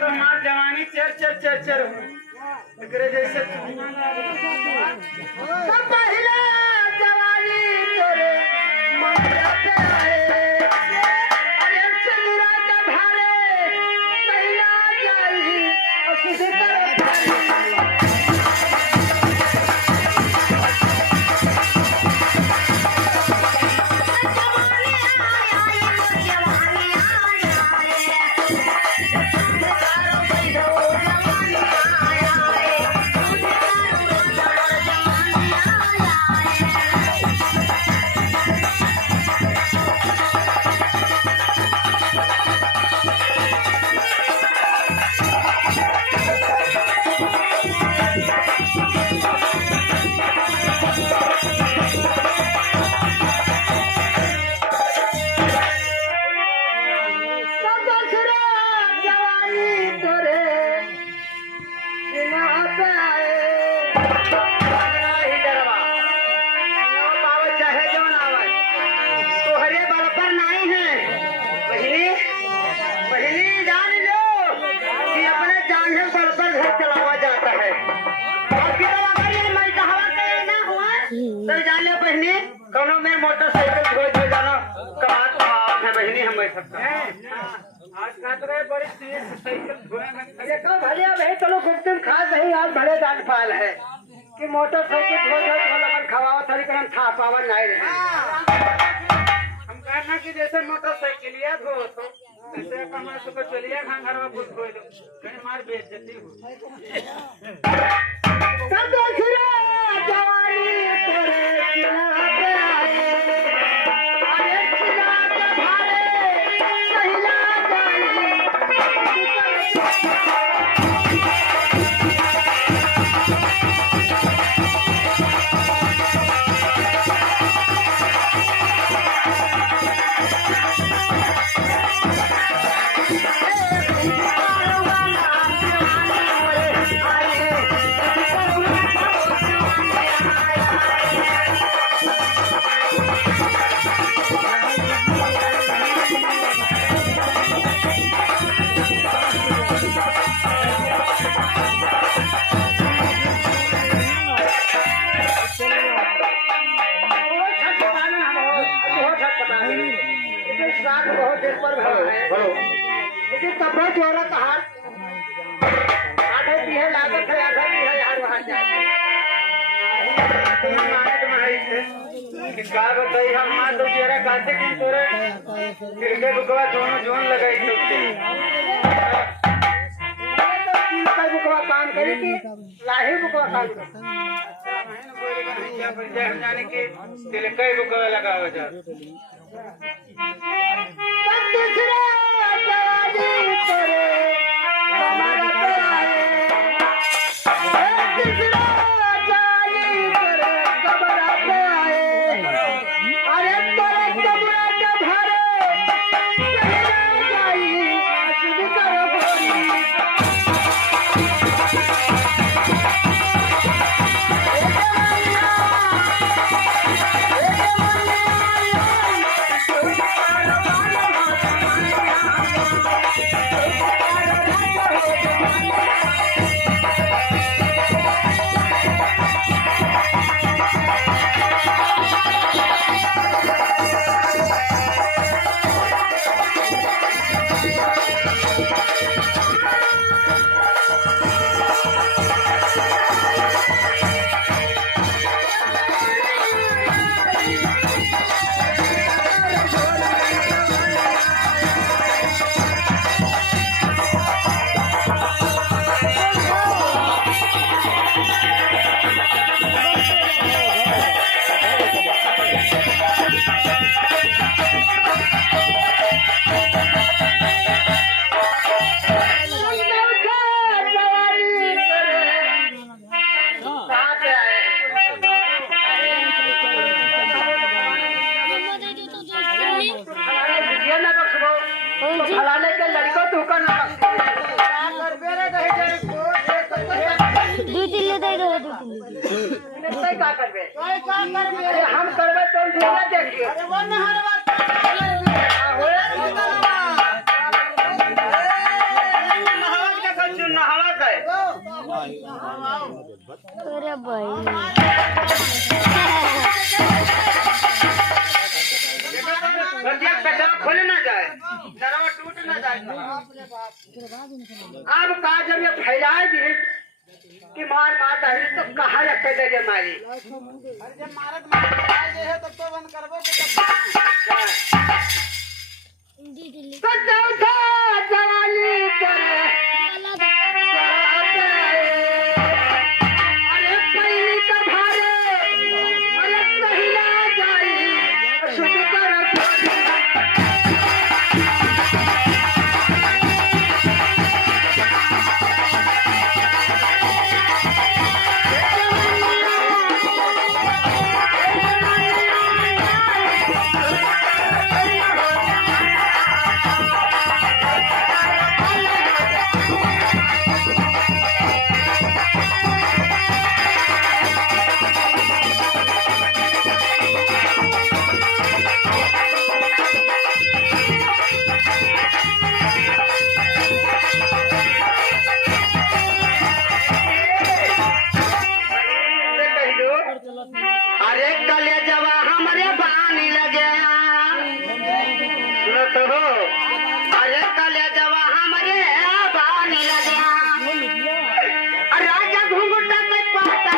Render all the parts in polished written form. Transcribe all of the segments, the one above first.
तो मार जवानी चर चर चर चर एकरे जैसे सब पहले जवानी तोरे मंगला पे आए अरे चंद्रा का भारे पहिला जाई असुध करे कोनो में मोटरसाइकिल धो जाना कमात है बहनी हम बैठ सकते हैं आज कातरे बड़ी तेज साइकिल धोए में देखो भैया भाई चलो कुछ दिन खास नहीं आज बड़े दान पाल है कि मोटरसाइकिल धो तो लगन खवाओ थोड़ी करन था पावन नहीं रहे हम कहना कि जैसे मोटरसाइकिल लिया धो तो ऐसे कमा सुबह चलिए खान घर में कुछ धो दो कहीं मार बेइज्जती हो सब देख रे जवानी तेरे चिल्ला पे आए अरे चिल्ला के भारे पहिला जाई बहुत देर पर लेकिन तब जोरा कहा आधे दिए लागत है आधा दिए यार वहां जाए का बताई हम मां तो तेरा काटे की तोरे फिरके बुकवा दोनों जोन लगाई तो का बुकवा काम करे कि लाही बुकवा काम करे क्या परिचय हम जाने के तिलकई बुकवा लगाओ जा दूसरा जवानी तोरे हमारा पे आए दूसरा जवानी तोरे कबरा पे आए अरे तोरे कबरा के भारे चला जाई असुध करो गोरी जवानिया का करबे अरे हम करबे तो दूसरा देखिए अरे वो नहर बात नहावा का अरे भाई कचरा खोले ना जाए नरवा टूट ना जाए अब कहा जब ये फैलाए दी कि मार मार डाली तो कहा रखे देगे मारी अरे जब मारत है तो बंद करबो तो जवानी करे अरे पहली का भारे अरे सहिला जाई शुरू कर अरे कले जवा हमारे पानी लगे सुनो तो हो अरे कले जवा हमारे पानी लगे राजा घुंघटा के पाता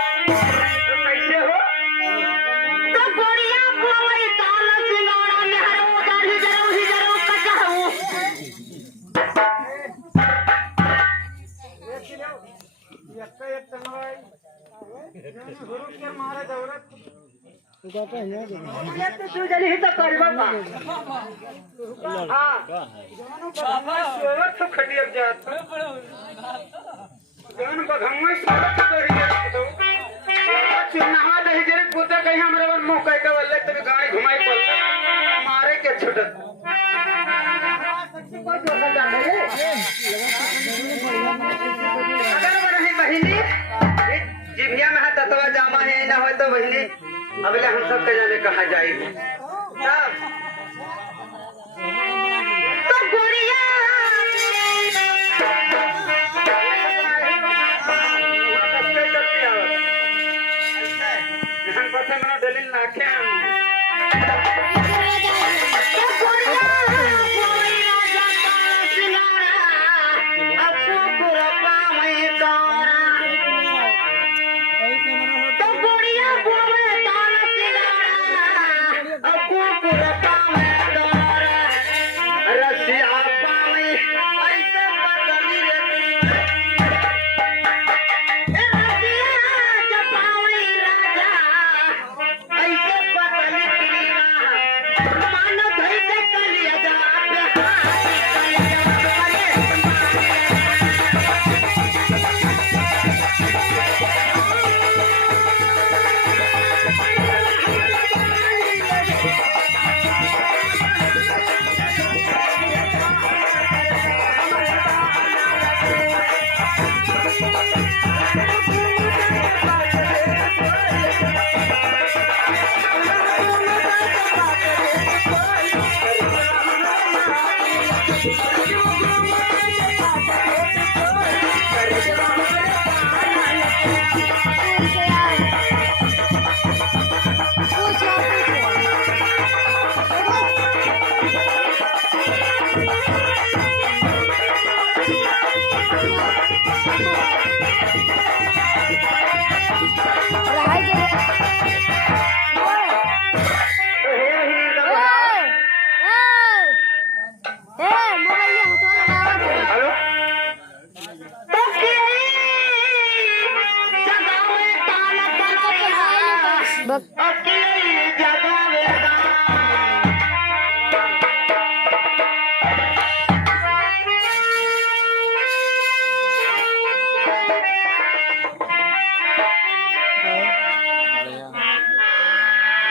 कैसे हो तो बढ़िया बोले दाल सिंगाड़ा में हरो दाली जरो ही जरो कचहू एक तंगवाई गुरु के मारे दौलत ये तो तू जली ही तो करबा हां बाबा सोवत तो खटिया जात जन बघंगा सोवत तो ही जात चुनावा दही जरे पूछे कहीं हमरे वन मुंह कह के वल्ले तभी गाड़ी घुमाई पल मारे के छुटत कोई दोस्त जाने रे अगर बरही बहिनी जिभिया में हाथ ततवा जामा है ना हो तो बहिनी अबले हम सब के जाने कहा जाई सब तो गुड़िया हम पता मना दलील नाखे